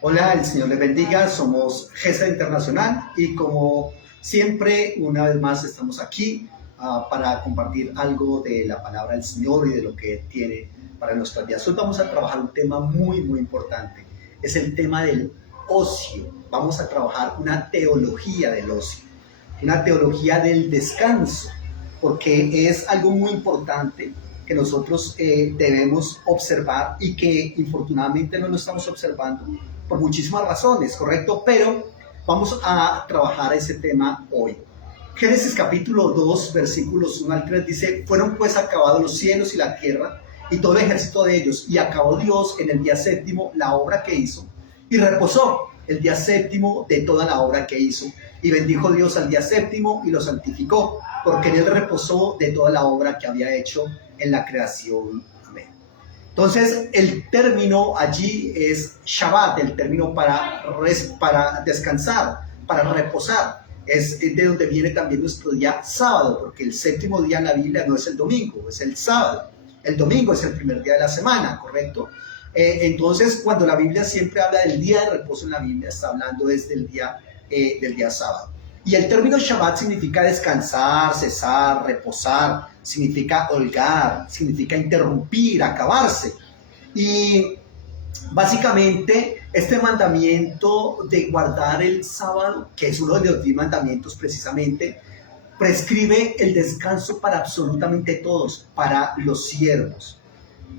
Hola, el Señor les bendiga. Somos GESA Internacional y como siempre, una vez más estamos aquí para compartir algo de la palabra del Señor y de lo que tiene para nuestras vidas. Hoy vamos a trabajar un tema muy importante. Es el tema del ocio. Vamos a trabajar una teología del ocio, una teología del descanso, porque es algo muy importante que nosotros debemos observar y que infortunadamente no lo estamos observando por muchísimas razones, ¿correcto? Pero vamos a trabajar ese tema hoy. Génesis capítulo 2, versículos 1 al 3 dice: fueron pues acabados los cielos y la tierra y todo el ejército de ellos, y acabó Dios en el día séptimo la obra que hizo, y reposó el día séptimo de toda la obra que hizo. Y bendijo Dios al día séptimo y lo santificó, porque en él reposó de toda la obra que había hecho en la creación. Amén. Entonces, el término allí es Shabbat, el término para descansar, para reposar. Es de donde viene también nuestro día sábado, porque el séptimo día en la Biblia no es el domingo, es el sábado. El domingo es el primer día de la semana, ¿correcto? Entonces, cuando la Biblia siempre habla del día de reposo en la Biblia, está hablando desde el del día sábado. Y el término Shabbat significa descansar, cesar, reposar, significa holgar, significa interrumpir, acabarse. Y básicamente este mandamiento de guardar el sábado, que es uno de los 10 mandamientos precisamente, prescribe el descanso para absolutamente todos, para los siervos,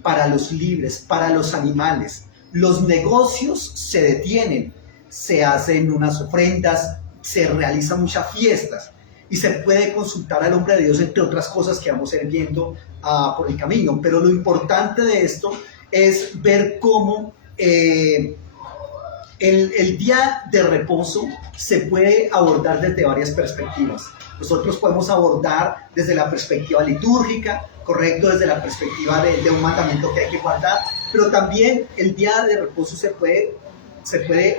para los libres, para los animales. Los negocios se detienen, se hacen unas ofrendas, se realizan muchas fiestas y se puede consultar al hombre de Dios, entre otras cosas que vamos a ir viendo por el camino. Pero lo importante de esto es ver cómo el día de reposo se puede abordar desde varias perspectivas. Nosotros podemos abordar desde la perspectiva litúrgica, correcto, desde la perspectiva de un mandamiento que hay que guardar, pero también el día de reposo se puede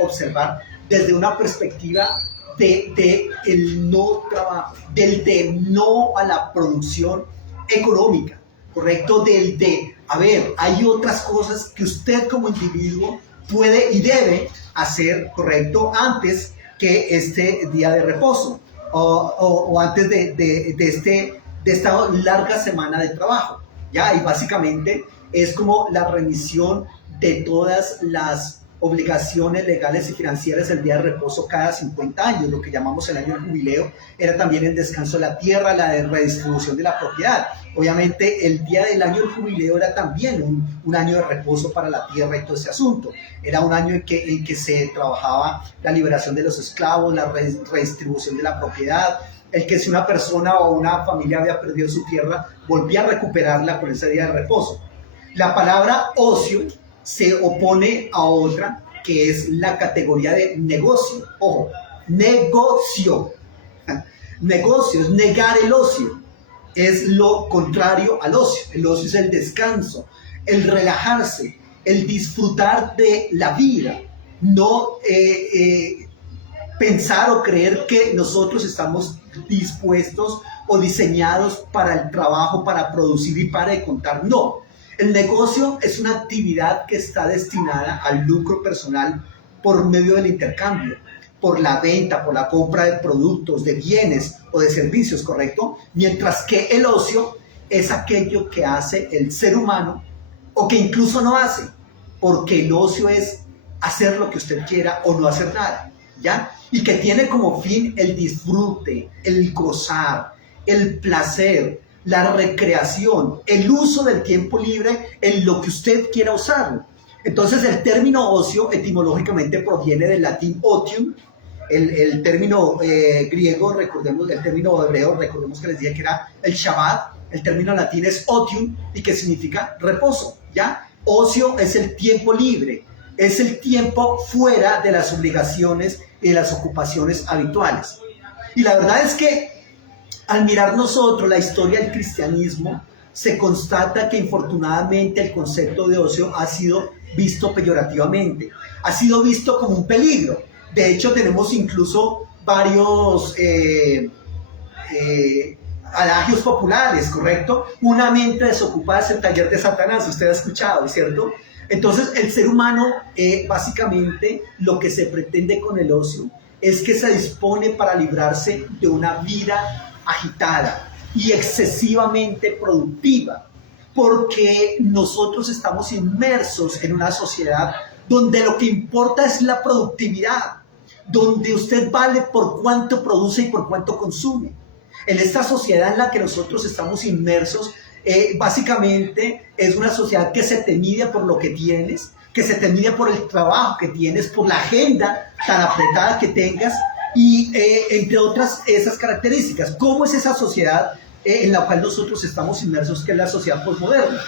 observar desde una perspectiva de el no trabajo, del de no a la producción económica, correcto, del de, a ver, hay otras cosas que usted como individuo puede y debe hacer, correcto, antes que este día de reposo o antes de esta larga semana de trabajo, ¿ya? Y básicamente es como la remisión de todas las obligaciones legales y financieras el día de reposo cada 50 años, lo que llamamos el año del jubileo. Era también el descanso de la tierra, la de redistribución de la propiedad. Obviamente el día del año del jubileo era también un año de reposo para la tierra y todo ese asunto. Era un año en que se trabajaba la liberación de los esclavos, la redistribución de la propiedad, el que si una persona o una familia había perdido su tierra, volvía a recuperarla por ese día de reposo. La palabra ocio se opone a otra que es la categoría de negocio. Ojo, negocio. Negocio es negar el ocio. Es lo contrario al ocio. El ocio es el descanso, el relajarse, el disfrutar de la vida. No pensar o creer que nosotros estamos dispuestos o diseñados para el trabajo, para producir y para de contar. No. El negocio es una actividad que está destinada al lucro personal por medio del intercambio, por la venta, por la compra de productos, de bienes o de servicios, ¿correcto? Mientras que el ocio es aquello que hace el ser humano o que incluso no hace, porque el ocio es hacer lo que usted quiera o no hacer nada, ¿ya? Y que tiene como fin el disfrute, el gozar, el placer, la recreación, el uso del tiempo libre en lo que usted quiera usarlo. Entonces el término ocio etimológicamente proviene del latín otium, el término griego, recordemos, el término hebreo, recordemos que les dije que era el Shabbat, el término latín es otium y que significa reposo, ¿ya? Ocio es el tiempo libre, es el tiempo fuera de las obligaciones y de las ocupaciones habituales. Y la verdad es que al mirar nosotros la historia del cristianismo, se constata que infortunadamente el concepto de ocio ha sido visto peyorativamente, ha sido visto como un peligro. De hecho, tenemos incluso varios adagios populares, ¿correcto? Una mente desocupada es el taller de Satanás, usted ha escuchado, ¿cierto? Entonces, el ser humano, básicamente, lo que se pretende con el ocio es que se dispone para librarse de una vida agitada y excesivamente productiva, porque nosotros estamos inmersos en una sociedad donde lo que importa es la productividad, donde usted vale por cuánto produce y por cuánto consume. En esta sociedad en la que nosotros estamos inmersos, básicamente es una sociedad que se te mide por lo que tienes, que se te mide por el trabajo que tienes, por la agenda tan apretada que tengas y entre otras esas características. ¿Cómo es esa sociedad en la cual nosotros estamos inmersos, que es la sociedad posmoderna?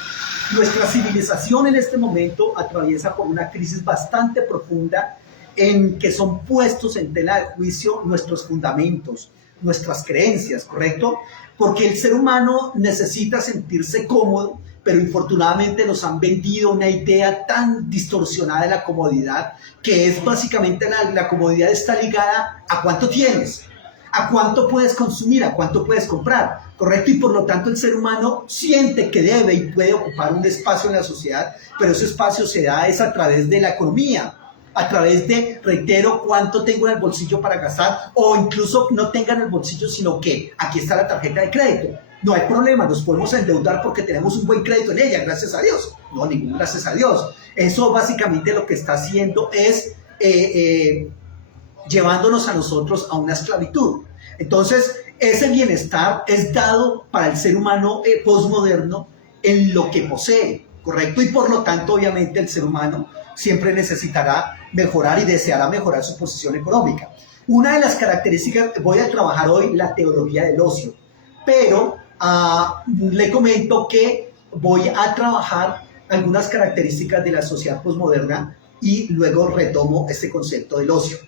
Nuestra civilización en este momento atraviesa por una crisis bastante profunda en que son puestos en tela de juicio nuestros fundamentos, nuestras creencias, ¿correcto? Porque el ser humano necesita sentirse cómodo, pero infortunadamente nos han vendido una idea tan distorsionada de la comodidad, que es básicamente la comodidad está ligada a cuánto tienes, a cuánto puedes consumir, a cuánto puedes comprar, ¿correcto? Y por lo tanto el ser humano siente que debe y puede ocupar un espacio en la sociedad, pero ese espacio se da es a través de la economía, a través de, reitero, cuánto tengo en el bolsillo para gastar, o incluso no tenga en el bolsillo, sino que aquí está la tarjeta de crédito. No hay problema, nos podemos endeudar porque tenemos un buen crédito en ella, gracias a Dios. No, ningún gracias a Dios. Eso básicamente lo que está haciendo es llevándonos a nosotros a una esclavitud. Entonces, ese bienestar es dado para el ser humano posmoderno en lo que posee, ¿correcto? Y por lo tanto, obviamente, el ser humano siempre necesitará mejorar y deseará mejorar su posición económica. Una de las características, voy a trabajar hoy la teología del ocio, pero le comento que voy a trabajar algunas características de la sociedad posmoderna y luego retomo este concepto del ocio.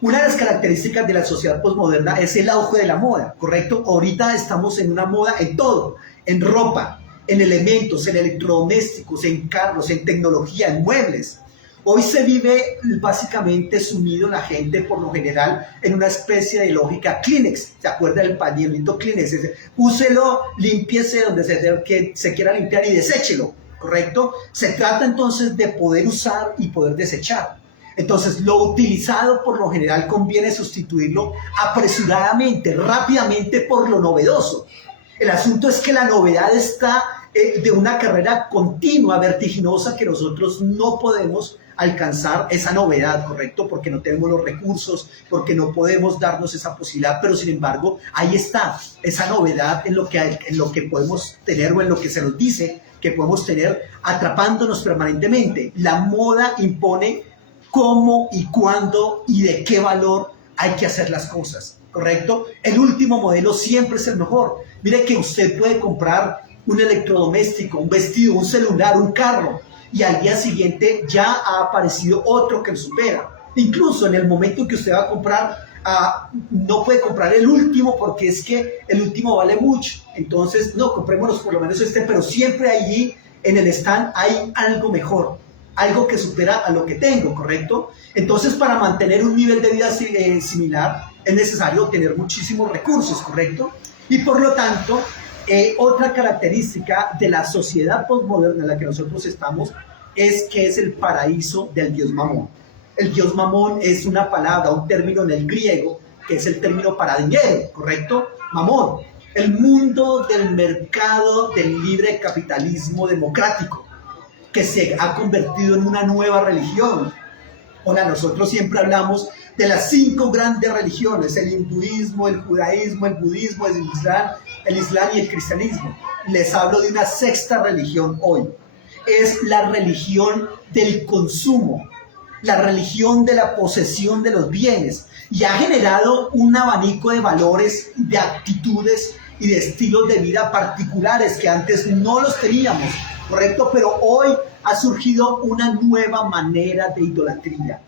Una de las características de la sociedad posmoderna es el auge de la moda, ¿correcto? Ahorita estamos en una moda en todo, en ropa, en elementos, en electrodomésticos, en carros, en tecnología, en muebles. Hoy se vive básicamente sumido la gente, por lo general, en una especie de lógica Kleenex. ¿Se acuerda del pañuelito Kleenex? Úselo, límpiese donde se quiera limpiar y deséchelo, ¿correcto? Se trata entonces de poder usar y poder desechar. Entonces, lo utilizado por lo general conviene sustituirlo apresuradamente, rápidamente por lo novedoso. El asunto es que la novedad está de una carrera continua, vertiginosa, que nosotros no podemos alcanzar esa novedad, ¿correcto? Porque no tenemos los recursos, porque no podemos darnos esa posibilidad, pero sin embargo, ahí está esa novedad en lo que podemos tener o en lo que se nos dice que podemos tener, atrapándonos permanentemente. La moda impone cómo y cuándo y de qué valor hay que hacer las cosas, ¿correcto? El último modelo siempre es el mejor. Mire que usted puede comprar un electrodoméstico, un vestido, un celular, un carro, y al día siguiente ya ha aparecido otro que lo supera. Incluso en el momento en que usted va a comprar, no puede comprar el último porque es que el último vale mucho. Entonces, no, comprémonos por lo menos este, pero siempre allí en el stand hay algo mejor, algo que supera a lo que tengo, ¿correcto? Entonces, para mantener un nivel de vida similar, es necesario tener muchísimos recursos, ¿correcto? Y por lo tanto, otra característica de la sociedad posmoderna en la que nosotros estamos es que es el paraíso del dios Mamón. El dios Mamón es una palabra, un término en el griego, que es el término para dinero, ¿correcto? Mamón, el mundo del mercado del libre capitalismo democrático, que se ha convertido en una nueva religión. Hola, nosotros siempre hablamos de las 5 grandes religiones: el hinduismo, el judaísmo, el budismo, el islam y el cristianismo. Les hablo de una 6ª religión hoy. Es la religión del consumo, la religión de la posesión de los bienes, y ha generado un abanico de valores, de actitudes y de estilos de vida particulares que antes no los teníamos, ¿correcto? Pero hoy ha surgido una nueva manera de idolatría: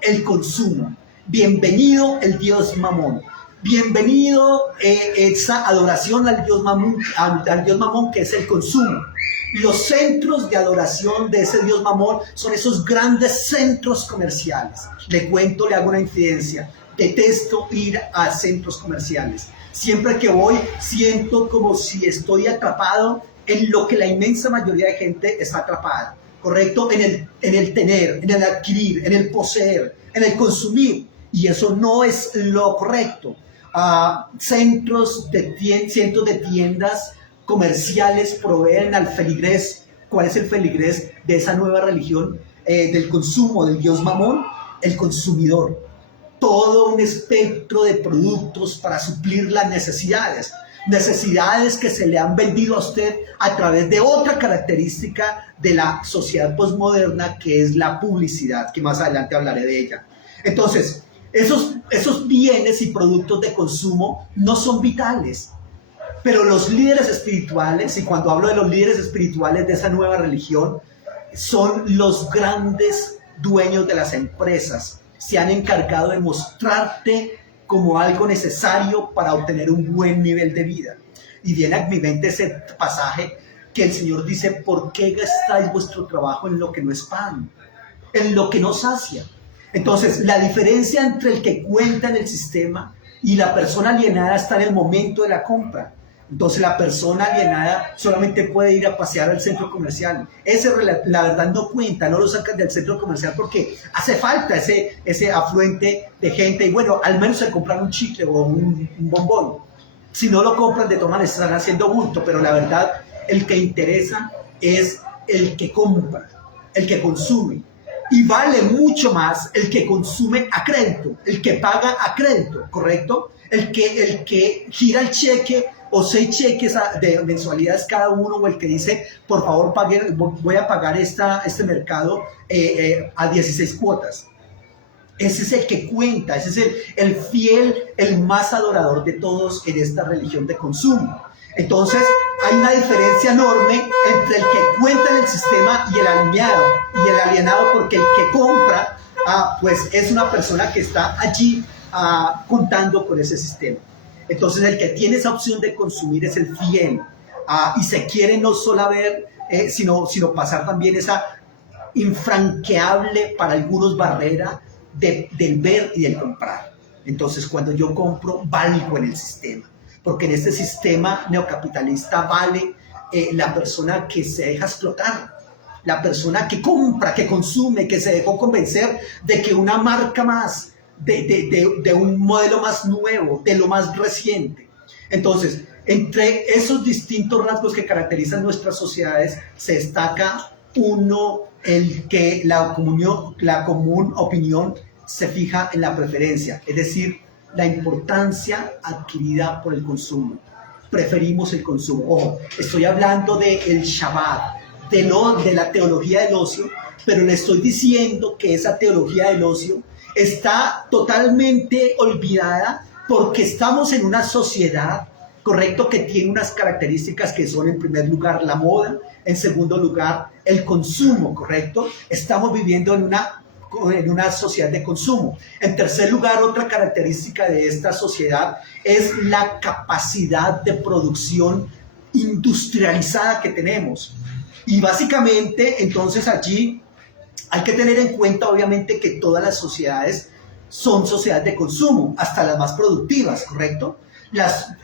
el consumo. Bienvenido el dios Mamón. Bienvenido esa adoración al dios Mamón, que es el consumo. Los centros de adoración de ese dios Mamón son esos grandes centros comerciales. Le cuento, le hago una infidencia: detesto ir a centros comerciales. Siempre que voy siento como si estoy atrapado en lo que la inmensa mayoría de gente está atrapada. ¿correcto? En el tener, en el adquirir, en el poseer, en el consumir. Y eso no es lo correcto. Cientos de tiendas comerciales proveen al feligrés. ¿Cuál es el feligrés de esa nueva religión del consumo, del dios Mamón? El consumidor. Todo un espectro de productos para suplir las necesidades. Necesidades que se le han vendido a usted a través de otra característica de la sociedad posmoderna, que es la publicidad, que más adelante hablaré de ella. Entonces, esos bienes y productos de consumo no son vitales, pero los líderes espirituales, y cuando hablo de los líderes espirituales de esa nueva religión, son los grandes dueños de las empresas. Se han encargado de mostrarte como algo necesario para obtener un buen nivel de vida. Y viene a mi mente ese pasaje que el Señor dice: ¿por qué gastáis vuestro trabajo en lo que no es pan? En lo que no sacia. Entonces, la diferencia entre el que cuenta en el sistema y la persona alienada está en el momento de la compra. Entonces, la persona alienada solamente puede ir a pasear al centro comercial. Ese, la verdad, no cuenta, no lo sacan del centro comercial porque hace falta ese afluente de gente. Y bueno, al menos se compran un chicle o un bombón. Si no lo compran, de todas maneras están haciendo bulto. Pero la verdad, el que interesa es el que compra, el que consume. Y vale mucho más el que consume a crédito, el que paga a crédito, ¿correcto? El que gira el cheque o 6 cheques de mensualidades cada uno, o el que dice: por favor, voy a pagar este mercado a 16 cuotas. Ese es el que cuenta, ese es el fiel, el más adorador de todos en esta religión de consumo. Entonces, hay una diferencia enorme entre el que cuenta en el sistema y el alienado, porque el que compra, pues es una persona que está allí contando con ese sistema. Entonces, el que tiene esa opción de consumir es el fiel, y se quiere no solo ver, sino pasar también esa infranqueable para algunos barrera del ver y del comprar. Entonces, cuando yo compro, valgo en el sistema. Porque en este sistema neocapitalista vale la persona que se deja explotar, la persona que compra, que consume, que se dejó convencer de que una marca más, de un modelo más nuevo, de lo más reciente. Entonces, entre esos distintos rasgos que caracterizan nuestras sociedades, se destaca uno, el que la común opinión se fija en la preferencia, es decir, la importancia adquirida por el consumo. Preferimos el consumo. Ojo, estoy hablando del Shabbat, de la teología del ocio, pero le estoy diciendo que esa teología del ocio está totalmente olvidada porque estamos en una sociedad, correcto, que tiene unas características que son, en primer lugar, la moda, en segundo lugar, el consumo, correcto. Estamos viviendo en una sociedad de consumo. En tercer lugar, otra característica de esta sociedad es la capacidad de producción industrializada que tenemos. Y básicamente, entonces allí hay que tener en cuenta, obviamente, que todas las sociedades son sociedades de consumo, hasta las más productivas, ¿correcto?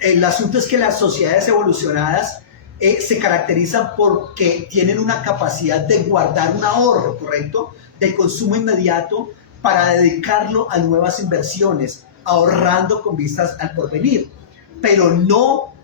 El asunto es que las sociedades evolucionadas se caracterizan porque tienen una capacidad de guardar un ahorro, ¿correcto?, del consumo inmediato para dedicarlo a nuevas inversiones, ahorrando con vistas al porvenir, pero no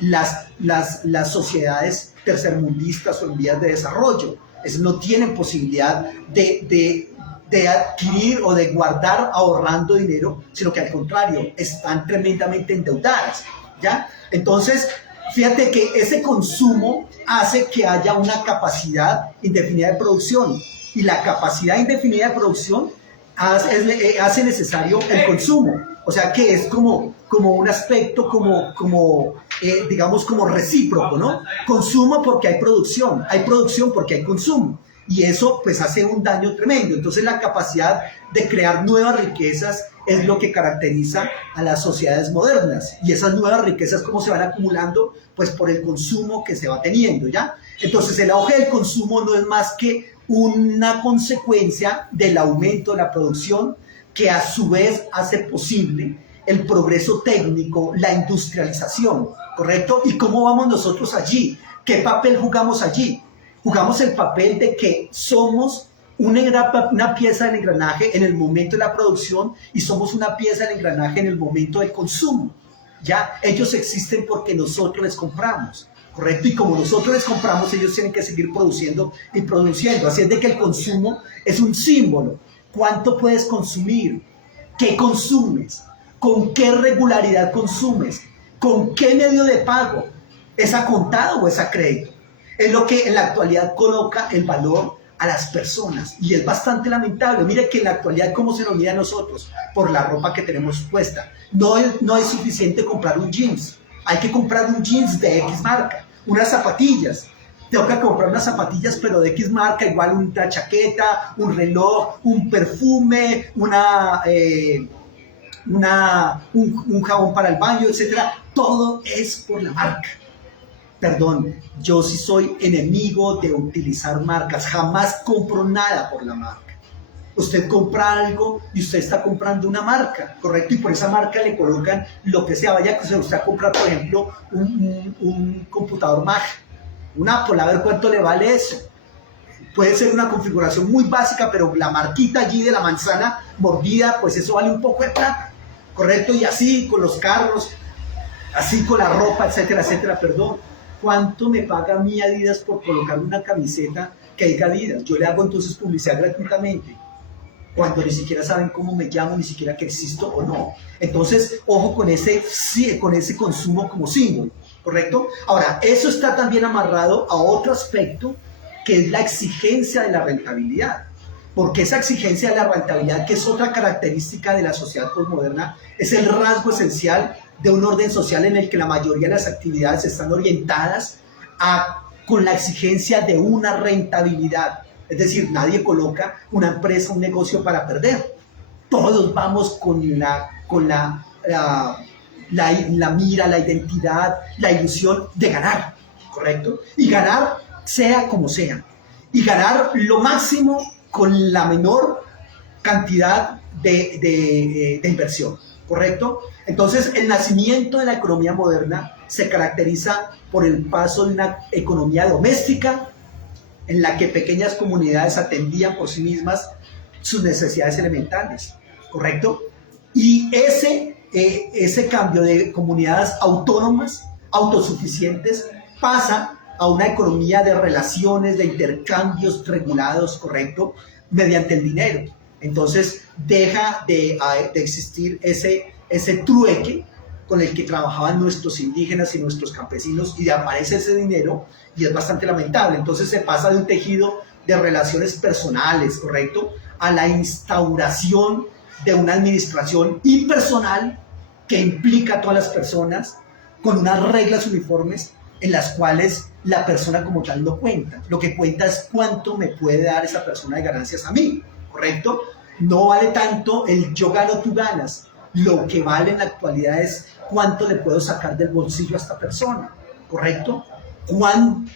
las sociedades tercermundistas o en vías de desarrollo. No tienen posibilidad de adquirir o de guardar ahorrando dinero, sino que al contrario, están tremendamente endeudadas, ¿ya? Entonces, fíjate que ese consumo hace que haya una capacidad indefinida de producción, y la capacidad indefinida de producción hace necesario el consumo. O sea que es como un aspecto digamos como recíproco, ¿no? Consumo porque hay producción porque hay consumo, y eso pues hace un daño tremendo. Entonces la capacidad de crear nuevas riquezas es lo que caracteriza a las sociedades modernas, y esas nuevas riquezas, ¿cómo se van acumulando? Pues por el consumo que se va teniendo, ¿ya? Entonces el auge del consumo no es más que una consecuencia del aumento de la producción, que a su vez hace posible el progreso técnico, la industrialización, ¿correcto? ¿Y cómo vamos nosotros allí? ¿Qué papel jugamos allí? Jugamos el papel de que somos una pieza del engranaje en el momento de la producción y somos una pieza del engranaje en el momento del consumo. Ya, ellos existen porque nosotros les compramos, ¿correcto? Y como nosotros les compramos, ellos tienen que seguir produciendo y produciendo. Así es de que el consumo es un símbolo. ¿Cuánto puedes consumir? ¿Qué consumes? ¿Con qué regularidad consumes? ¿Con qué medio de pago? ¿Es a contado o es a crédito? Es lo que en la actualidad coloca el valor a las personas y es bastante lamentable. Mire que en la actualidad cómo se nos mide a nosotros por la ropa que tenemos puesta. No es suficiente comprar un jeans, hay que comprar un jeans de X marca, unas zapatillas. Tengo que comprar unas zapatillas pero de X marca, igual una chaqueta, un reloj, un perfume, un jabón para el baño, etcétera. Todo es por la marca. Perdón, yo sí soy enemigo de utilizar marcas, jamás compro nada por la marca. Usted compra algo y usted está comprando una marca, ¿correcto? Y por esa marca le colocan lo que sea. Vaya que usted va a comprar, por ejemplo, un computador Mac, un Apple, a ver cuánto le vale eso. Puede ser una configuración muy básica, pero la marquita allí de la manzana mordida, pues eso vale un poco de plata, ¿correcto? Y así con los carros, así con la ropa, etcétera, etcétera, perdón. ¿Cuánto me paga a mí Adidas por colocar una camiseta que diga Adidas? Yo le hago entonces publicidad gratuitamente, cuando ni siquiera saben cómo me llamo, ni siquiera que existo o no. Entonces, ojo con ese consumo como símbolo, ¿correcto? Ahora, eso está también amarrado a otro aspecto, que es la exigencia de la rentabilidad. Porque esa exigencia de la rentabilidad, que es otra característica de la sociedad postmoderna, es el rasgo esencial de un orden social en el que la mayoría de las actividades están orientadas con la exigencia de una rentabilidad. Es decir, nadie coloca una empresa, un negocio para perder. Todos vamos con la mira, la identidad, la ilusión de ganar, ¿correcto? Y ganar sea como sea. Y ganar lo máximo con la menor cantidad de inversión, ¿correcto? Entonces, el nacimiento de la economía moderna se caracteriza por el paso de una economía doméstica en la que pequeñas comunidades atendían por sí mismas sus necesidades elementales, ¿correcto? Y ese cambio de comunidades autónomas, autosuficientes, pasa a una economía de relaciones, de intercambios regulados, ¿correcto?, mediante el dinero. Entonces deja de existir ese trueque con el que trabajaban nuestros indígenas y nuestros campesinos, y aparece ese dinero y es bastante lamentable. Entonces se pasa de un tejido de relaciones personales, ¿correcto?, a la instauración de una administración impersonal que implica a todas las personas con unas reglas uniformes en las cuales la persona como tal no cuenta. Lo que cuenta es cuánto me puede dar esa persona de ganancias a mí, ¿correcto? No vale tanto el yo gano, tú ganas. Lo que vale en la actualidad es cuánto le puedo sacar del bolsillo a esta persona, ¿correcto? ¿Cuál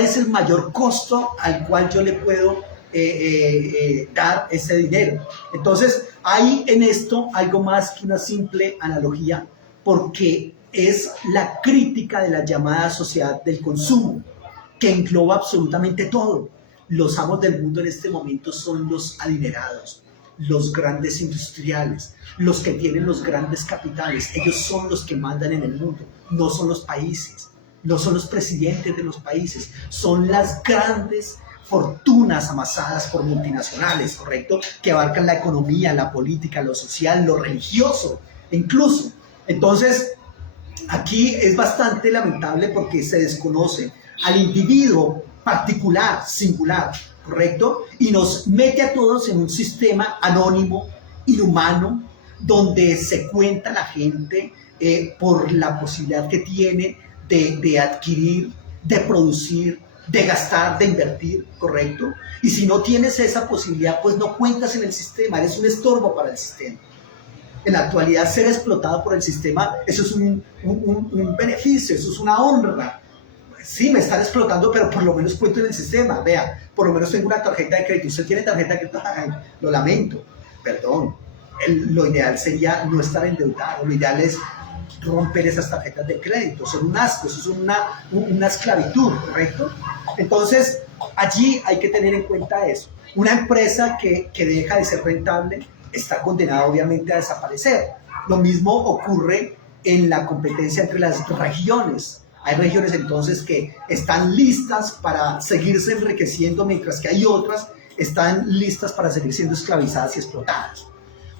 es el mayor costo al cual yo le puedo dar ese dinero? Entonces, hay en esto algo más que una simple analogía, porque es la crítica de la llamada sociedad del consumo, que engloba absolutamente todo. Los amos del mundo en este momento son los adinerados, los grandes industriales, los que tienen los grandes capitales. Ellos son los que mandan en el mundo, no son los países, no son los presidentes de los países, son las grandes fortunas amasadas por multinacionales, ¿correcto?, que abarcan la economía, la política, lo social, lo religioso, incluso. Entonces, aquí es bastante lamentable porque se desconoce al individuo particular, singular, ¿correcto? Y nos mete a todos en un sistema anónimo, inhumano, donde se cuenta la gente por la posibilidad que tiene de adquirir, de producir, de gastar, de invertir, ¿correcto? Y si no tienes esa posibilidad, pues no cuentas en el sistema, eres un estorbo para el sistema. En la actualidad, ser explotado por el sistema, eso es un beneficio, eso es una honra. Sí, me están explotando, pero por lo menos cuento en el sistema. Vea, por lo menos tengo una tarjeta de crédito. ¿Usted tiene tarjeta de crédito? Ay, lo lamento, perdón. Lo ideal sería no estar endeudado. Lo ideal es romper esas tarjetas de crédito, son un asco, eso es una esclavitud, ¿correcto? Entonces, allí hay que tener en cuenta eso. Una empresa que deja de ser rentable está condenada obviamente a desaparecer. Lo mismo ocurre en la competencia entre las regiones. Hay regiones entonces que están listas para seguirse enriqueciendo, mientras que hay otras están listas para seguir siendo esclavizadas y explotadas.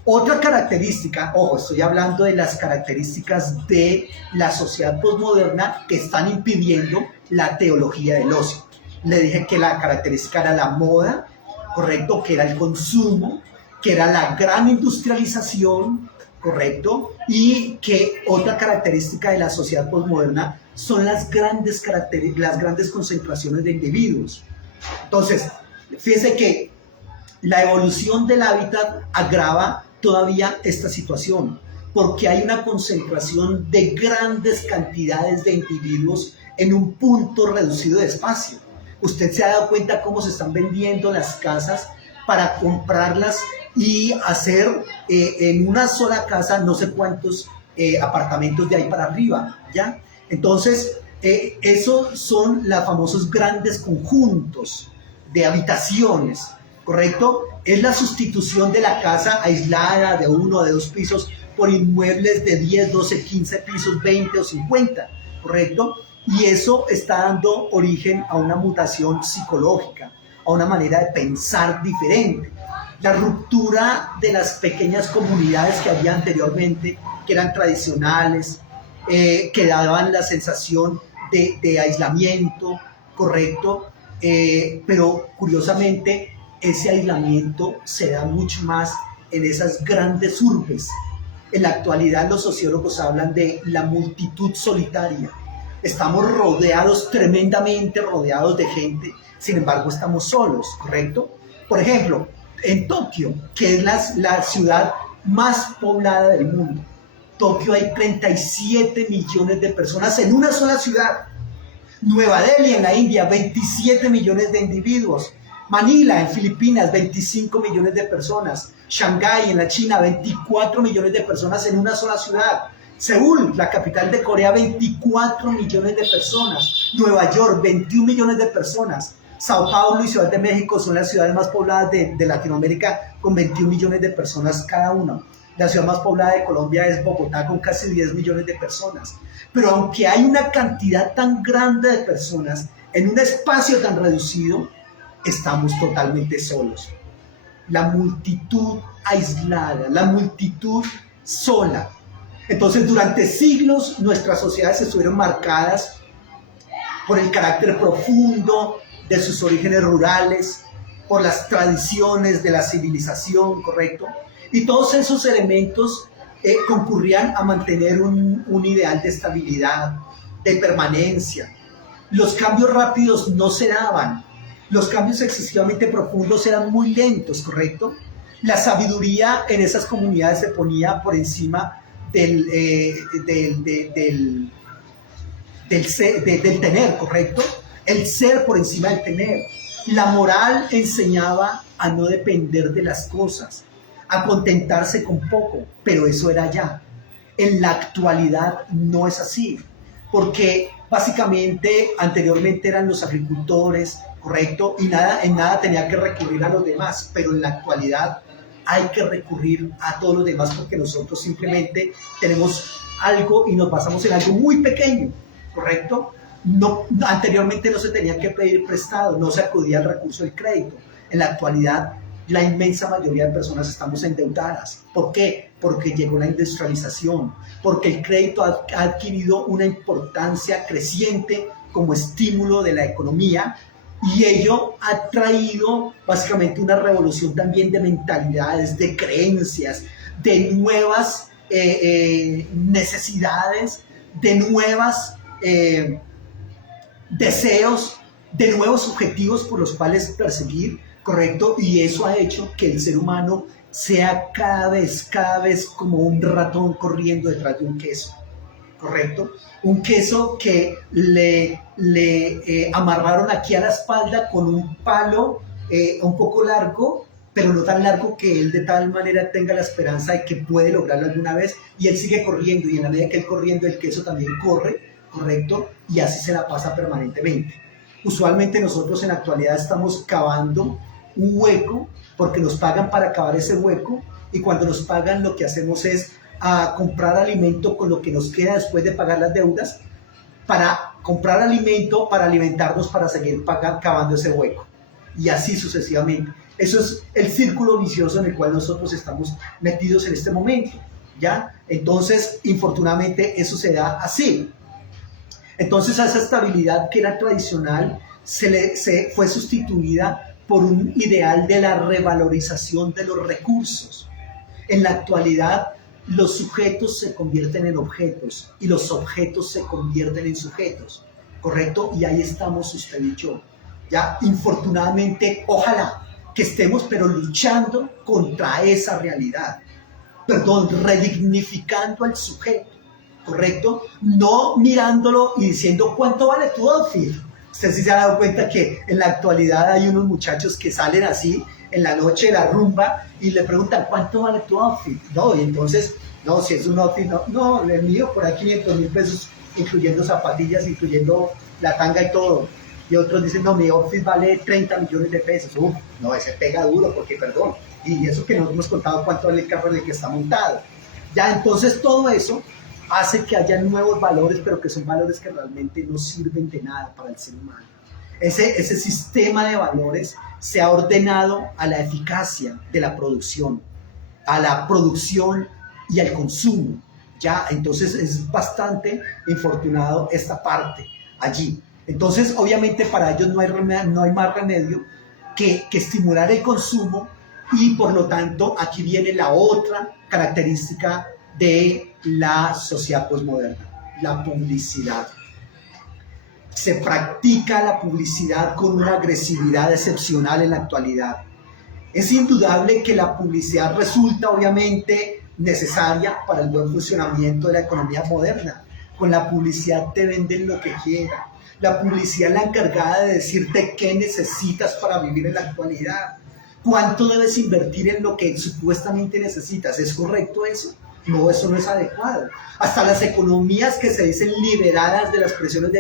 Otra característica, ojo, estoy hablando de las características de la sociedad posmoderna que están impidiendo la teología del ocio. Le dije que la característica era la moda, correcto, que era el consumo, que era la gran industrialización, correcto, y que otra característica de la sociedad posmoderna son las grandes concentraciones de individuos. Entonces, fíjense que la evolución del hábitat agrava todavía esta situación, porque hay una concentración de grandes cantidades de individuos en un punto reducido de espacio. Usted se ha dado cuenta cómo se están vendiendo las casas para comprarlas y hacer en una sola casa no sé cuántos apartamentos de ahí para arriba, ¿ya? Entonces, esos son los famosos grandes conjuntos de habitaciones, ¿correcto? Es la sustitución de la casa aislada de 1 o de 2 pisos por inmuebles de 10, 12, 15 pisos, 20 o 50, ¿correcto? Y eso está dando origen a una mutación psicológica, a una manera de pensar diferente. La ruptura de las pequeñas comunidades que había anteriormente, que eran tradicionales, que daban la sensación de aislamiento, ¿correcto? Pero curiosamente ese aislamiento se da mucho más en esas grandes urbes. En la actualidad los sociólogos hablan de la multitud solitaria. Estamos rodeados, tremendamente rodeados de gente, sin embargo estamos solos, ¿correcto? Por ejemplo, en Tokio, que es la ciudad más poblada del mundo, Tokio hay 37 millones de personas en una sola ciudad. Nueva Delhi en la India, 27 millones de individuos. Manila en Filipinas, 25 millones de personas. Shanghái en la China, 24 millones de personas en una sola ciudad. Seúl, la capital de Corea, 24 millones de personas. Nueva York, 21 millones de personas. Sao Paulo y Ciudad de México son las ciudades más pobladas de Latinoamérica, con 21 millones de personas cada una. La ciudad más poblada de Colombia es Bogotá, con casi 10 millones de personas. Pero aunque hay una cantidad tan grande de personas en un espacio tan reducido, estamos totalmente solos. La multitud aislada, la multitud sola. Entonces, durante siglos nuestras sociedades estuvieron marcadas por el carácter profundo de sus orígenes rurales, por las tradiciones de la civilización, ¿correcto? Y todos esos elementos concurrían a mantener un ideal de estabilidad, de permanencia. Los cambios rápidos no se daban, los cambios excesivamente profundos eran muy lentos, ¿correcto? La sabiduría en esas comunidades se ponía por encima del tener, ¿correcto? El ser por encima del tener. La moral enseñaba a no depender de las cosas, a contentarse con poco, pero eso era ya. En la actualidad no es así, porque básicamente anteriormente eran los agricultores, ¿correcto? Y en nada tenía que recurrir a los demás, pero en la actualidad hay que recurrir a todos los demás porque nosotros simplemente tenemos algo y nos basamos en algo muy pequeño, ¿correcto? No, anteriormente no se tenía que pedir prestado, no se acudía al recurso del crédito. En la actualidad, la inmensa mayoría de personas estamos endeudadas. ¿Por qué? Porque llegó la industrialización, porque el crédito ha adquirido una importancia creciente como estímulo de la economía y ello ha traído básicamente una revolución también de mentalidades, de creencias, de nuevas necesidades, de nuevas deseos, de nuevos objetivos por los cuales perseguir, ¿correcto? Y eso ha hecho que el ser humano sea cada vez como un ratón corriendo detrás de un queso, ¿correcto? Un queso que le amarraron aquí a la espalda con un palo un poco largo pero no tan largo que él de tal manera tenga la esperanza de que puede lograrlo alguna vez, y él sigue corriendo, y en la medida que él corriendo, el queso también corre, ¿correcto? Y así se la pasa permanentemente. Usualmente nosotros en la actualidad estamos cavando un hueco porque nos pagan para cavar ese hueco, y cuando nos pagan lo que hacemos es comprar alimento con lo que nos queda después de pagar las deudas, para comprar alimento, para alimentarnos, para seguir cavando ese hueco, y así sucesivamente. Eso es el círculo vicioso en el cual nosotros estamos metidos en este momento, ¿ya? Entonces, infortunadamente, eso se da así. Entonces, a esa estabilidad que era tradicional se fue sustituida por un ideal de la revalorización de los recursos. En la actualidad, los sujetos se convierten en objetos y los objetos se convierten en sujetos, ¿correcto? Y ahí estamos usted y yo. Ya, infortunadamente, ojalá que estemos pero luchando contra esa realidad. Perdón, redignificando al sujeto, ¿correcto? No mirándolo y diciendo cuánto vale tu outfit. Usted sí se ha dado cuenta que en la actualidad hay unos muchachos que salen así en la noche de la rumba y le preguntan cuánto vale tu outfit. No, y entonces, no, si es un outfit, no, el mío por ahí 500,000 pesos, incluyendo zapatillas, incluyendo la tanga y todo. Y otros dicen, no, mi outfit vale 30 millones de pesos. Uf, no, ese pega duro, porque perdón. Y eso que no hemos contado cuánto vale el carro en el que está montado. Ya, entonces todo eso hace que haya nuevos valores, pero que son valores que realmente no sirven de nada para el ser humano. Ese sistema de valores se ha ordenado a la eficacia de la producción, a la producción y al consumo. Ya, entonces es bastante infortunado esta parte allí. Entonces, obviamente, para ellos no hay más remedio que estimular el consumo, y por lo tanto, aquí viene la otra característica de la sociedad posmoderna, la publicidad. Se practica la publicidad con una agresividad excepcional en la actualidad. Es indudable que la publicidad resulta, obviamente, necesaria para el buen funcionamiento de la economía moderna. Con la publicidad te venden lo que quieran. La publicidad es la encargada de decirte qué necesitas para vivir en la actualidad. ¿Cuánto debes invertir en lo que supuestamente necesitas? ¿Es correcto eso? No, eso no es adecuado. Hasta las economías que se dicen liberadas de las presiones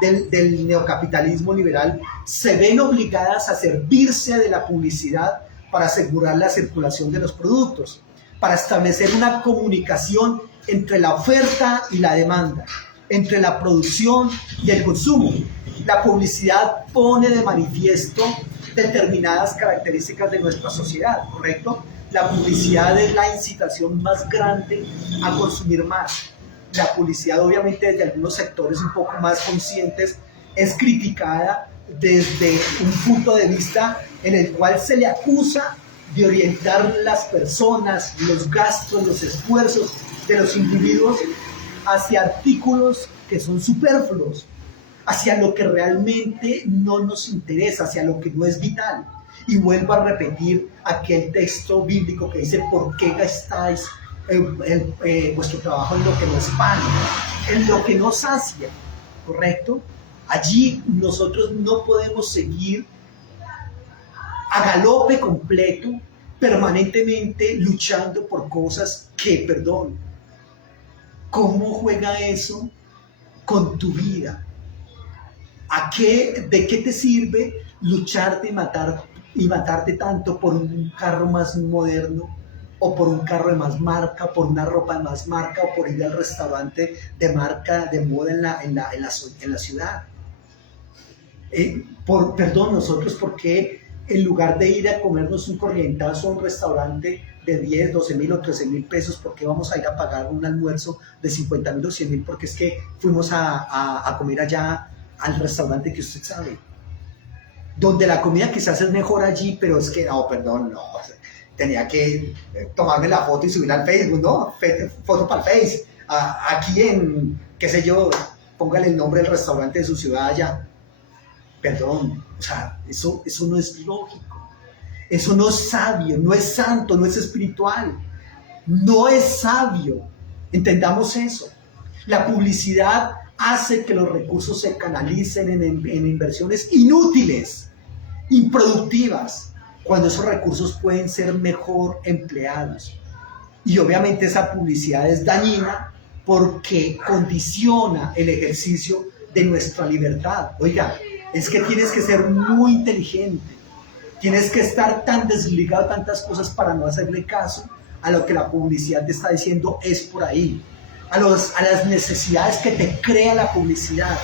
del neocapitalismo liberal se ven obligadas a servirse de la publicidad para asegurar la circulación de los productos, para establecer una comunicación entre la oferta y la demanda, entre la producción y el consumo. La publicidad pone de manifiesto determinadas características de nuestra sociedad, ¿correcto? La publicidad es la incitación más grande a consumir más. La publicidad, obviamente, desde algunos sectores un poco más conscientes, es criticada desde un punto de vista en el cual se le acusa de orientar las personas, los gastos, los esfuerzos de los individuos hacia artículos que son superfluos, hacia lo que realmente no nos interesa, hacia lo que no es vital. Y vuelvo a repetir aquel texto bíblico que dice: ¿por qué gastáis vuestro trabajo en lo que no es pan, en lo que no sacia? ¿Correcto? Allí nosotros no podemos seguir a galope completo, permanentemente luchando por cosas que, perdón, ¿cómo juega eso con tu vida? ¿De qué te sirve lucharte y matarte tanto por un carro más moderno, o por un carro de más marca, por una ropa de más marca, o por ir al restaurante de marca, de moda en la ciudad? Perdón, nosotros, ¿por qué en lugar de ir a comernos un corrientazo a un restaurante de 10, 12 mil o 13 mil pesos, por qué vamos a ir a pagar un almuerzo de 50,000 o 100,000? Porque es que fuimos a comer allá al restaurante que usted sabe, donde la comida quizás es mejor allí, pero es que, no, perdón, no, tenía que tomarme la foto y subirla al Facebook, ¿no? Foto para el Face. Aquí en, qué sé yo, póngale el nombre del restaurante de su ciudad allá. Perdón, o sea, eso no es lógico. Eso no es sabio, no es santo, no es espiritual. No es sabio. Entendamos eso. La publicidad hace que los recursos se canalicen en inversiones inútiles, improductivas. cuando esos recursos pueden ser mejor empleados. Y obviamente esa publicidad es dañina porque condiciona el ejercicio de nuestra libertad. Oiga, es que tienes que ser muy inteligente, tienes que estar tan desligado de tantas cosas para no hacerle caso a lo que la publicidad te está diciendo es por ahí, a las necesidades que te crea la publicidad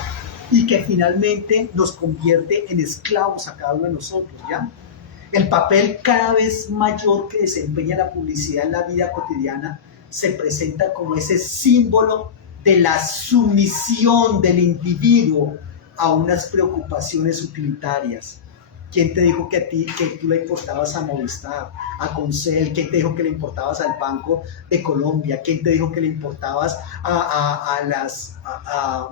y que finalmente nos convierte en esclavos a cada uno de nosotros, ¿ya? El papel cada vez mayor que desempeña la publicidad en la vida cotidiana se presenta como ese símbolo de la sumisión del individuo a unas preocupaciones utilitarias. ¿Quién te dijo que tú le importabas a Movistar, a Concel? ¿Quién te dijo que le importabas al Banco de Colombia? ¿Quién te dijo que le importabas a las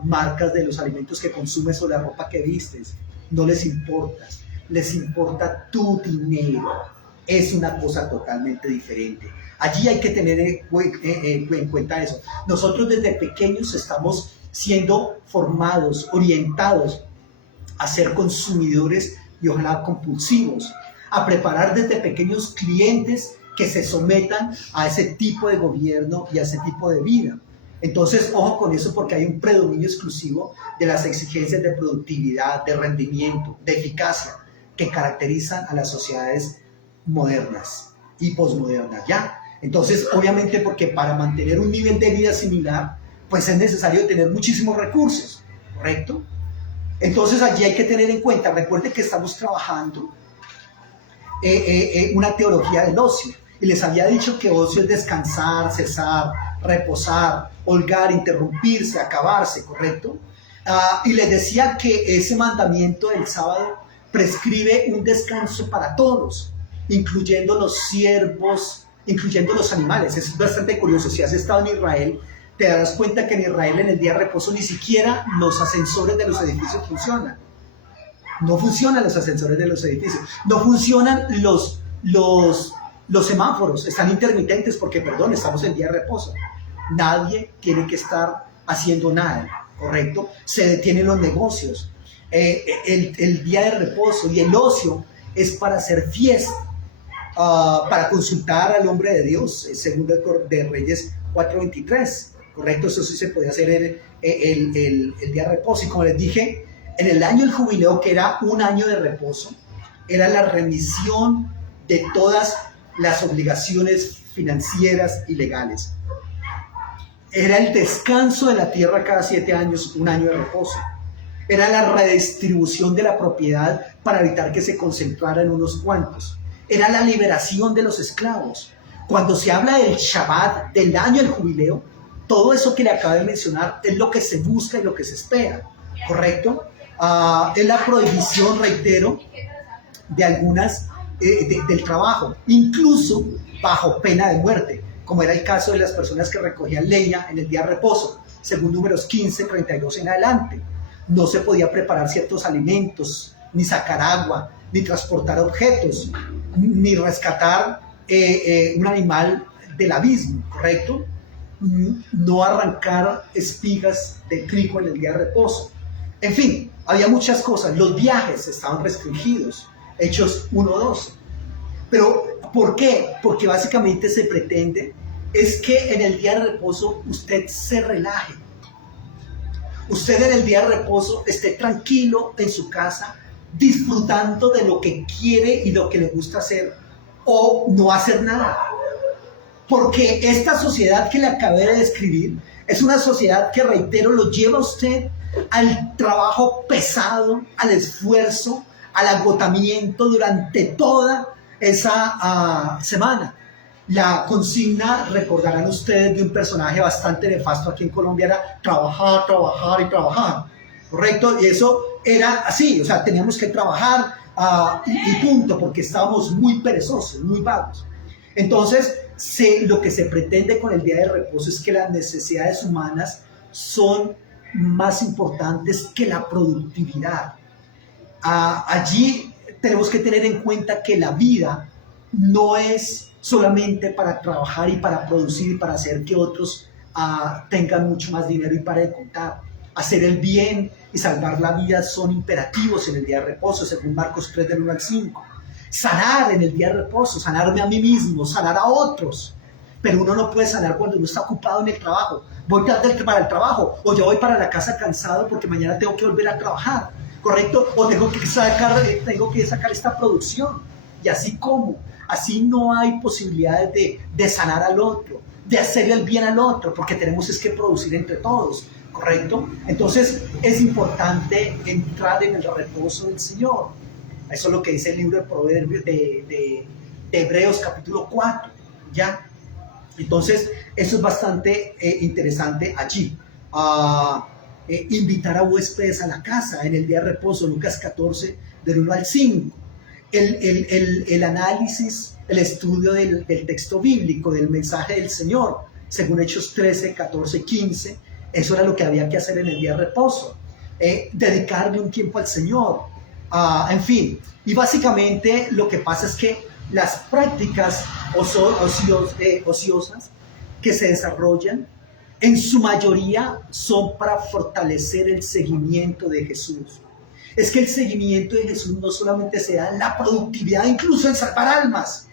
marcas de los alimentos que consumes o la ropa que vistes? No les importas, les importa tu dinero. Es una cosa totalmente diferente. Allí hay que tener en cuenta eso. Nosotros desde pequeños estamos siendo formados, orientados a ser consumidores y ojalá compulsivos, a preparar desde pequeños clientes que se sometan a ese tipo de gobierno y a ese tipo de vida. Entonces, ojo con eso porque hay un predominio exclusivo de las exigencias de productividad, de rendimiento, de eficacia que caracterizan a las sociedades modernas y posmodernas, ¿ya? Entonces, obviamente porque para mantener un nivel de vida similar, pues es necesario tener muchísimos recursos, ¿correcto? Entonces allí hay que tener en cuenta, recuerden que estamos trabajando una teología del ocio. Y les había dicho que ocio es descansar, cesar, reposar, holgar, interrumpirse, acabarse, ¿correcto? Y les decía que ese mandamiento del sábado prescribe un descanso para todos, incluyendo los siervos, incluyendo los animales. Es bastante curioso, si has estado en Israel, te darás cuenta que en Israel en el día de reposo ni siquiera los ascensores de los edificios funcionan. No funcionan los ascensores de los edificios. No funcionan los semáforos. Están intermitentes porque, perdón, estamos en día de reposo. Nadie tiene que estar haciendo nada, ¿correcto? Se detienen los negocios. El día de reposo y el ocio es para hacer fiesta, para consultar al hombre de Dios, segundo de Reyes 4:23. Correcto, eso sí se podía hacer el día de reposo. Y como les dije, en el año del jubileo, que era un año de reposo, era la remisión de todas las obligaciones financieras y legales. Era el descanso de la tierra cada 7 años, un año de reposo. Era la redistribución de la propiedad para evitar que se concentrara en unos cuantos. Era la liberación de los esclavos. Cuando se habla del Shabbat, del año del jubileo, todo eso que le acabo de mencionar es lo que se busca y lo que se espera, ¿correcto? Es la prohibición, reitero, de algunas del trabajo, incluso bajo pena de muerte, como era el caso de las personas que recogían leña en el día de reposo, según números 15, 32 en adelante. No se podía preparar ciertos alimentos, ni sacar agua, ni transportar objetos, ni rescatar un animal del abismo, ¿correcto? No arrancar espigas de trigo en el día de reposo. En fin, había muchas cosas. Los viajes estaban restringidos, Hechos 1:2. Pero, ¿por qué? Porque básicamente se pretende es que en el día de reposo usted se relaje. Usted en el día de reposo esté tranquilo en su casa, disfrutando de lo que quiere y lo que le gusta hacer, o no hacer nada. Porque esta sociedad que le acabé de describir es una sociedad que, reitero, lo lleva a usted al trabajo pesado, al esfuerzo, al agotamiento durante toda esa semana. La consigna, recordarán ustedes, de un personaje bastante nefasto aquí en Colombia era trabajar, trabajar y trabajar, ¿correcto? Y eso era así, o sea, teníamos que trabajar y punto, porque estábamos muy perezosos, muy vagos. Entonces, lo que se pretende con el día de reposo es que las necesidades humanas son más importantes que la productividad. Allí tenemos que tener en cuenta que la vida no es solamente para trabajar y para producir y para hacer que otros tengan mucho más dinero y para de contar. Hacer el bien y salvar la vida son imperativos en el día de reposo, según Marcos 3, del 1 al 5. sanar en el día de reposo, sanarme a mí mismo, sanar a otros. Pero uno no puede sanar cuando uno está ocupado en el trabajo. Voy tarde para el trabajo, o yo voy para la casa cansado porque mañana tengo que volver a trabajar, ¿correcto? O tengo que sacar esta producción. Y así como, así no hay posibilidades de sanar al otro, de hacerle el bien al otro, porque tenemos es que producir entre todos, ¿correcto? Entonces es importante entrar en el reposo del Señor. Eso es lo que dice el libro de Proverbios de Hebreos capítulo 4, ¿ya? Entonces, eso es bastante interesante allí. Invitar a huéspedes a la casa en el día de reposo, Lucas 14, del 1 al 5. El análisis, el estudio del texto bíblico, del mensaje del Señor, según Hechos 13, 14, 15, eso era lo que había que hacer en el día de reposo. Dedicarle un tiempo al Señor. En fin, y básicamente lo que pasa es que las prácticas ociosas que se desarrollan en su mayoría son para fortalecer el seguimiento de Jesús. Es que el seguimiento de Jesús no solamente se da en la productividad, incluso en salvar almas.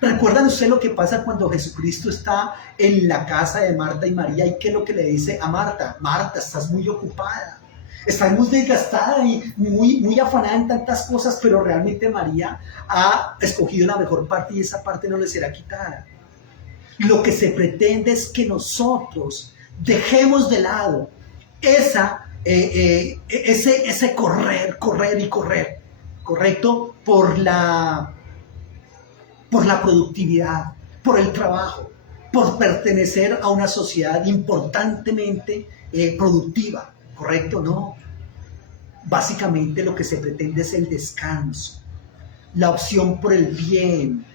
¿Recuerdan ustedes lo que pasa cuando Jesucristo está en la casa de Marta y María? ¿Y qué es lo que le dice a Marta? Marta, estás muy ocupada. Está muy desgastada y muy afanada en tantas cosas, pero realmente María ha escogido la mejor parte y esa parte no le será quitada. Lo que se pretende es que nosotros dejemos de lado ese correr, ¿correcto? Por la productividad, por el trabajo, por pertenecer a una sociedad importantemente productiva. ¿Correcto? No. Básicamente lo que se pretende es el descanso, la opción por el bien,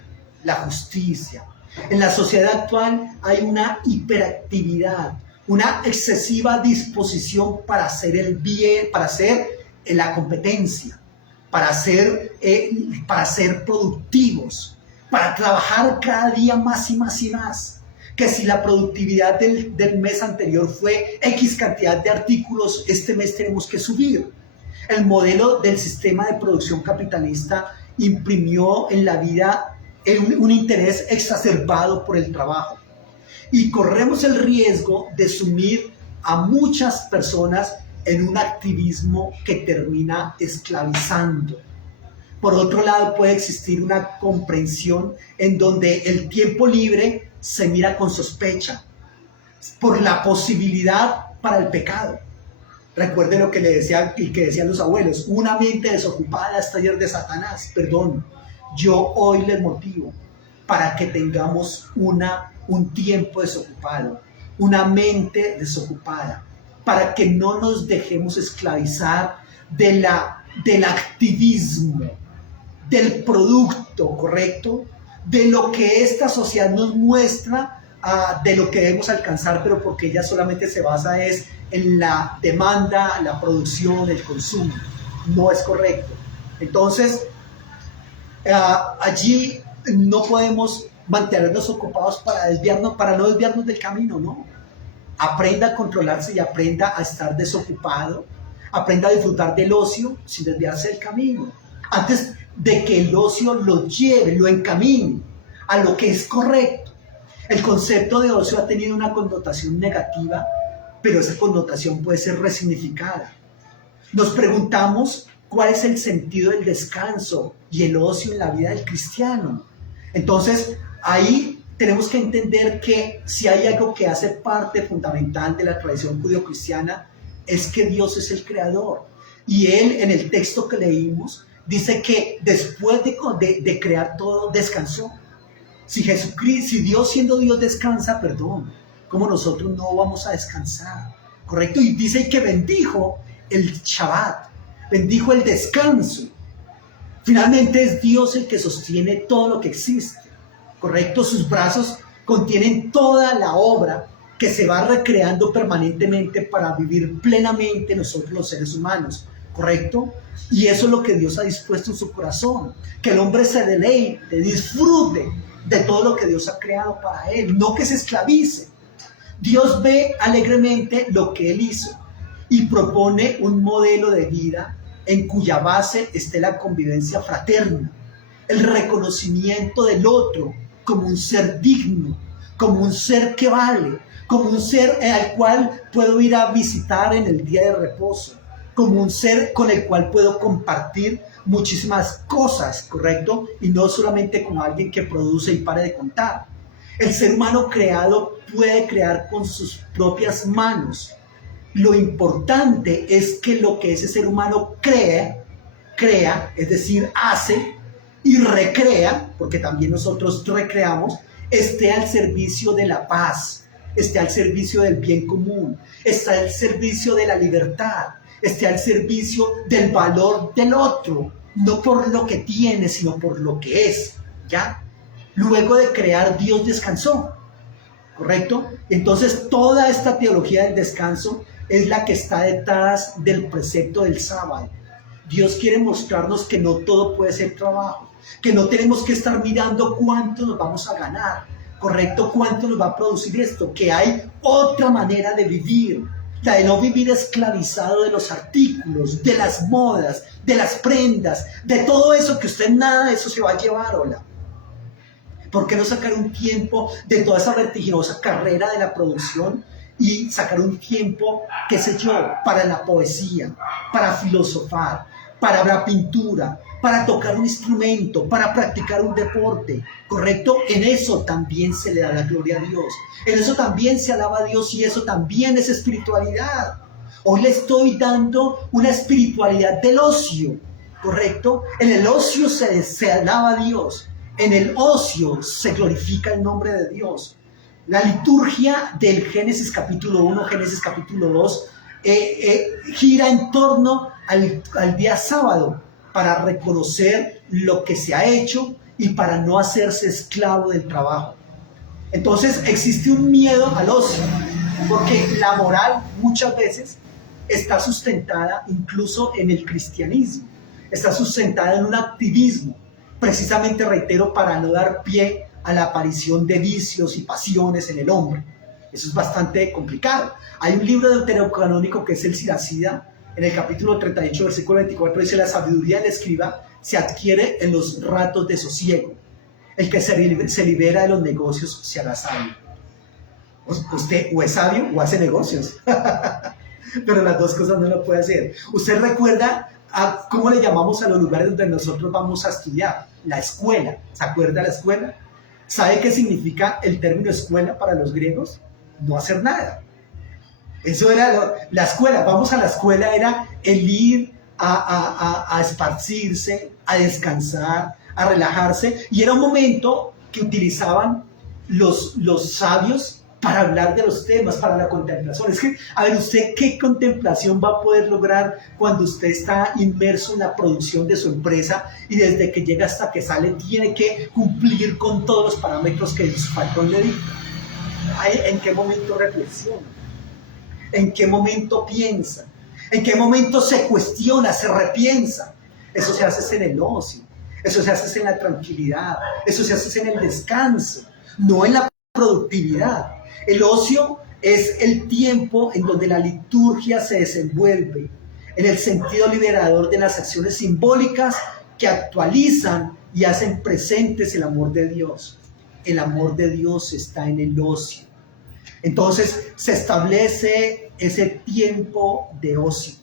la justicia. En la sociedad actual hay una hiperactividad, una excesiva disposición para hacer el bien, para hacer la competencia, para ser productivos, para trabajar cada día más y más y más. Que si la productividad del mes anterior fue X cantidad de artículos, este mes tenemos que subir. El modelo del sistema de producción capitalista imprimió en la vida un interés exacerbado por el trabajo. Y corremos el riesgo de sumir a muchas personas en un activismo que termina esclavizando. Por otro lado, puede existir una comprensión en donde el tiempo libre se mira con sospecha por la posibilidad para el pecado. Recuerde lo que decían los abuelos: una mente desocupada es taller de Satanás. Perdón, yo hoy les motivo para que tengamos un tiempo desocupado, una mente desocupada, para que no nos dejemos esclavizar del activismo, del producto, ¿correcto? De lo que esta sociedad nos muestra, de lo que debemos alcanzar, pero porque ella solamente se basa en la demanda, la producción, el consumo. No es correcto. Entonces, allí no podemos mantenernos ocupados para no desviarnos del camino, ¿no? Aprenda a controlarse y aprenda a estar desocupado. Aprenda a disfrutar del ocio sin desviarse del camino. Antes de que el ocio lo lleve, lo encamine a lo que es correcto. El concepto de ocio ha tenido una connotación negativa, pero esa connotación puede ser resignificada. Nos preguntamos cuál es el sentido del descanso y el ocio en la vida del cristiano. Entonces, ahí tenemos que entender que si hay algo que hace parte fundamental de la tradición judio-cristiana, es que Dios es el creador. Y Él, en el texto que leímos, dice que después de crear todo, descansó. Si Dios siendo Dios descansa, perdón, ¿cómo nosotros no vamos a descansar? ¿Correcto? Y dice que bendijo el Shabbat, bendijo el descanso. Finalmente es Dios el que sostiene todo lo que existe. ¿Correcto? Sus brazos contienen toda la obra que se va recreando permanentemente para vivir plenamente nosotros los seres humanos. ¿Correcto? Y eso es lo que Dios ha dispuesto en su corazón, que el hombre se deleite, disfrute de todo lo que Dios ha creado para él, no que se esclavice. Dios ve alegremente lo que Él hizo y propone un modelo de vida en cuya base esté la convivencia fraterna, el reconocimiento del otro como un ser digno, como un ser que vale, como un ser al cual puedo ir a visitar en el día de reposo, como un ser con el cual puedo compartir muchísimas cosas, ¿correcto? Y no solamente como alguien que produce y para de contar. El ser humano creado puede crear con sus propias manos. Lo importante es que lo que ese ser humano crea, es decir, hace y recrea, porque también nosotros recreamos, esté al servicio de la paz, esté al servicio del bien común, esté al servicio de la libertad, esté al servicio del valor del otro, no por lo que tiene, sino por lo que es, ¿ya? Luego de crear, Dios descansó, ¿correcto? Entonces, toda esta teología del descanso es la que está detrás del precepto del sábado. Dios quiere mostrarnos que no todo puede ser trabajo, que no tenemos que estar mirando cuánto nos vamos a ganar, ¿correcto? Cuánto nos va a producir esto, que hay otra manera de vivir, la de no vivir esclavizado de los artículos, de las modas, de las prendas, de todo eso que usted nada de eso se va a llevar, hola. ¿Por qué no sacar un tiempo de toda esa vertiginosa carrera de la producción y sacar un tiempo, qué sé yo, para la poesía, para filosofar, para la pintura, para tocar un instrumento, para practicar un deporte, ¿correcto? En eso también se le da la gloria a Dios. En eso también se alaba a Dios y eso también es espiritualidad. Hoy le estoy dando una espiritualidad del ocio, ¿correcto? En el ocio se alaba a Dios. En el ocio se glorifica el nombre de Dios. La liturgia del Génesis capítulo 1, Génesis capítulo 2, gira en torno al día sábado para reconocer lo que se ha hecho y para no hacerse esclavo del trabajo. Entonces existe un miedo al ocio, porque la moral muchas veces está sustentada incluso en el cristianismo, está sustentada en un activismo, precisamente, reitero, para no dar pie a la aparición de vicios y pasiones en el hombre. Eso es bastante complicado. Hay un libro deuterocanónico que es el Siracida, en el capítulo 38, versículo 24, dice: la sabiduría del escriba se adquiere en los ratos de sosiego. El que se libera de los negocios se hará sabio. Usted o es sabio o hace negocios. Pero las dos cosas no lo puede hacer. Usted recuerda cómo le llamamos a los lugares donde nosotros vamos a estudiar: la escuela. ¿Se acuerda de la escuela? ¿Sabe qué significa el término escuela para los griegos? No hacer nada. Eso era la escuela. Vamos a la escuela, era el ir a esparcirse, a descansar, a relajarse, y era un momento que utilizaban los sabios para hablar de los temas, para la contemplación. Es que, a ver, ¿usted qué contemplación va a poder lograr cuando usted está inmerso en la producción de su empresa y desde que llega hasta que sale tiene que cumplir con todos los parámetros que su patrón le dicta? ¿En qué momento reflexiona? ¿En qué momento piensa? ¿En qué momento se cuestiona, se repiensa? Eso se hace en el ocio, eso se hace en la tranquilidad, eso se hace en el descanso, no en la productividad. El ocio es el tiempo en donde la liturgia se desenvuelve en el sentido liberador de las acciones simbólicas que actualizan y hacen presentes el amor de Dios. El amor de Dios está en el ocio. Entonces se establece ese tiempo de ocio.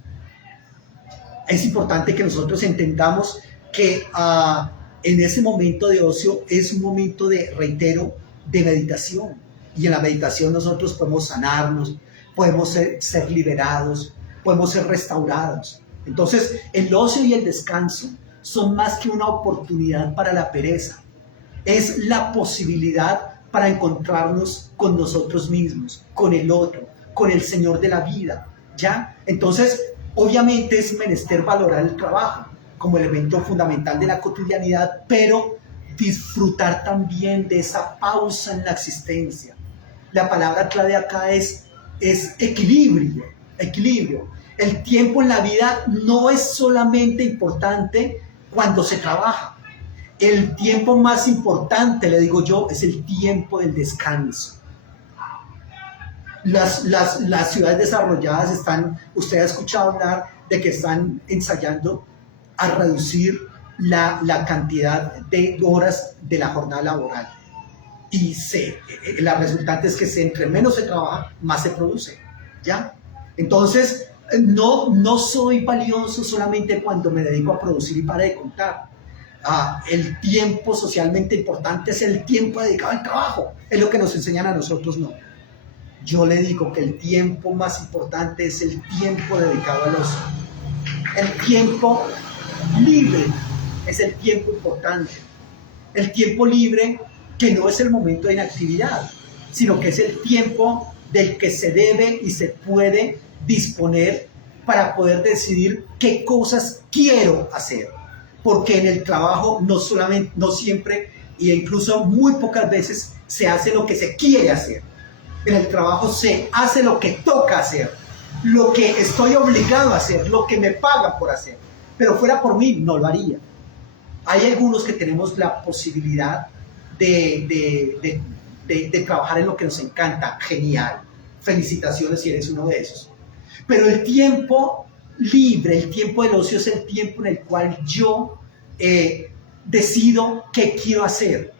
Es importante que nosotros entendamos que en ese momento de ocio es un momento de, reitero, de meditación. Y en la meditación nosotros podemos sanarnos, podemos ser liberados, podemos ser restaurados. Entonces, el ocio y el descanso son más que una oportunidad para la pereza. Es la posibilidad para encontrarnos con nosotros mismos, con el otro, con el Señor de la vida, ¿ya? Entonces, obviamente es menester valorar el trabajo como elemento fundamental de la cotidianidad, pero disfrutar también de esa pausa en la existencia. La palabra clave acá es equilibrio, equilibrio. El tiempo en la vida no es solamente importante cuando se trabaja. El tiempo más importante, le digo yo, es el tiempo del descanso. Las ciudades desarrolladas usted ha escuchado hablar de que están ensayando a reducir la cantidad de horas de la jornada laboral. Y la resultante es que entre menos se trabaja, más se produce, ¿ya? Entonces, no soy valioso solamente cuando me dedico a producir y para de contar. El tiempo socialmente importante es el tiempo dedicado al trabajo, es lo que nos enseñan a nosotros, no. Yo le digo que el tiempo más importante es el tiempo dedicado al ocio. El tiempo libre es el tiempo importante. El tiempo libre que no es el momento de inactividad, sino que es el tiempo del que se debe y se puede disponer para poder decidir qué cosas quiero hacer. Porque en el trabajo no siempre e incluso muy pocas veces se hace lo que se quiere hacer. En el trabajo se hace lo que toca hacer, lo que estoy obligado a hacer, lo que me pagan por hacer. Pero fuera por mí, no lo haría. Hay algunos que tenemos la posibilidad de trabajar en lo que nos encanta. Genial. Felicitaciones si eres uno de esos. Pero el tiempo libre, el tiempo del ocio es el tiempo en el cual yo decido qué quiero hacer.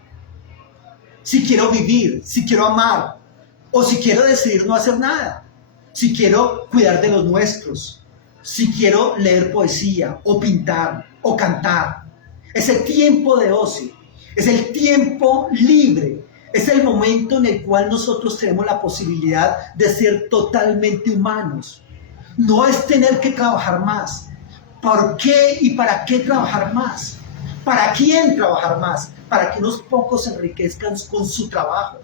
Si quiero vivir, si quiero amar, o si quiero decidir no hacer nada. Si quiero cuidar de los nuestros, si quiero leer poesía, o pintar, o cantar. Ese tiempo de ocio es el tiempo libre, es el momento en el cual nosotros tenemos la posibilidad de ser totalmente humanos. No es tener que trabajar más. ¿Por qué y para qué trabajar más? ¿Para quién trabajar más? Para que unos pocos se enriquezcan con su trabajo.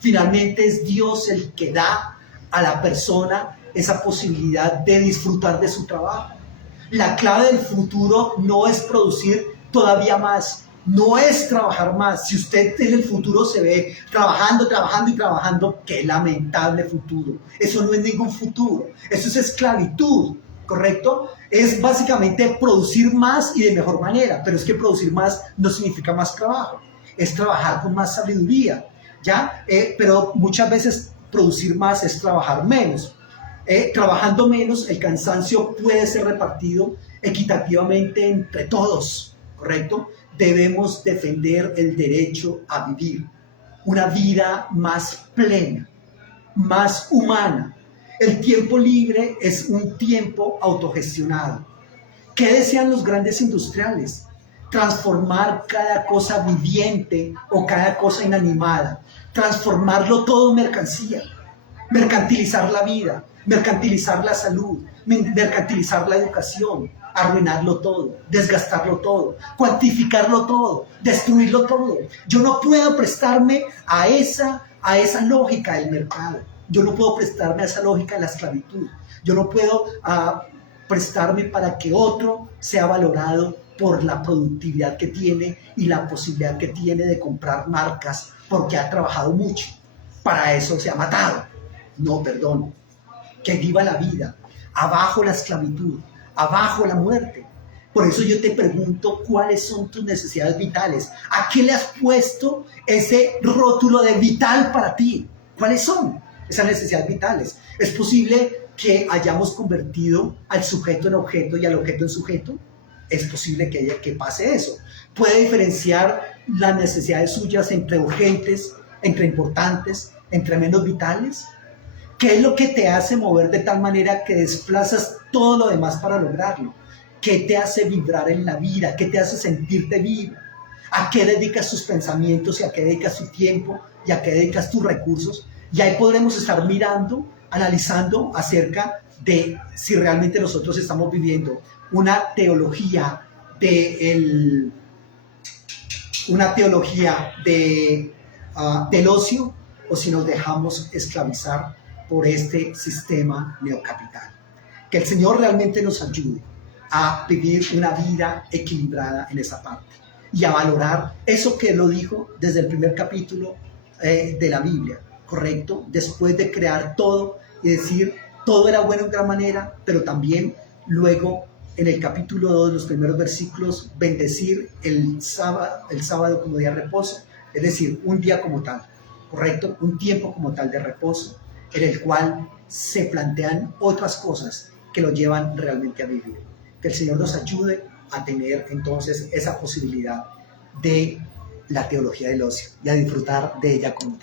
Finalmente es Dios el que da a la persona esa posibilidad de disfrutar de su trabajo. La clave del futuro no es producir todavía más, no es trabajar más. Si usted en el futuro se ve trabajando, trabajando y trabajando, qué lamentable futuro. Eso no es ningún futuro, eso es esclavitud, ¿correcto? Es básicamente producir más y de mejor manera, pero es que producir más no significa más trabajo, es trabajar con más sabiduría, ¿ya? Pero muchas veces producir más es trabajar menos. Trabajando menos, el cansancio puede ser repartido equitativamente entre todos, ¿correcto? Debemos defender el derecho a vivir una vida más plena, más humana. El tiempo libre es un tiempo autogestionado. ¿Qué desean los grandes industriales? Transformar cada cosa viviente o cada cosa inanimada, transformarlo todo en mercancía, mercantilizar la vida, mercantilizar la salud, mercantilizar la educación, arruinarlo todo, desgastarlo todo, cuantificarlo todo, destruirlo todo. Yo no puedo prestarme a esa lógica del mercado. Yo no puedo prestarme a esa lógica de la esclavitud. Yo no puedo prestarme para que otro sea valorado por la productividad que tiene y la posibilidad que tiene de comprar marcas porque ha trabajado mucho. Para eso se ha matado. No, perdón. Que viva la vida. Abajo la esclavitud. Abajo la muerte. Por eso yo te pregunto cuáles son tus necesidades vitales. ¿A qué le has puesto ese rótulo de vital para ti? ¿Cuáles son esas necesidades vitales? ¿Es posible que hayamos convertido al sujeto en objeto y al objeto en sujeto? Es posible que pase eso. ¿Puede diferenciar las necesidades suyas entre urgentes, entre importantes, entre menos vitales? ¿Qué es lo que te hace mover de tal manera que desplazas todo lo demás para lograrlo? ¿Qué te hace vibrar en la vida? ¿Qué te hace sentirte vivo? ¿A qué dedicas tus pensamientos y a qué dedicas tu tiempo y a qué dedicas tus recursos? Y ahí podremos estar mirando, analizando acerca de si realmente nosotros estamos viviendo una teología del ocio o si nos dejamos esclavizar por este sistema neocapital. Que el Señor realmente nos ayude a vivir una vida equilibrada en esa parte y a valorar eso que lo dijo desde el primer capítulo de la Biblia, ¿correcto? Después de crear todo y decir todo era bueno en gran manera, pero también luego en el capítulo 2, los primeros versículos, bendecir el sábado como día de reposo, es decir, un día como tal, ¿correcto? Un tiempo como tal de reposo, en el cual se plantean otras cosas que lo llevan realmente a vivir. Que el Señor nos ayude a tener entonces esa posibilidad de la teología del ocio y a disfrutar de ella como tal.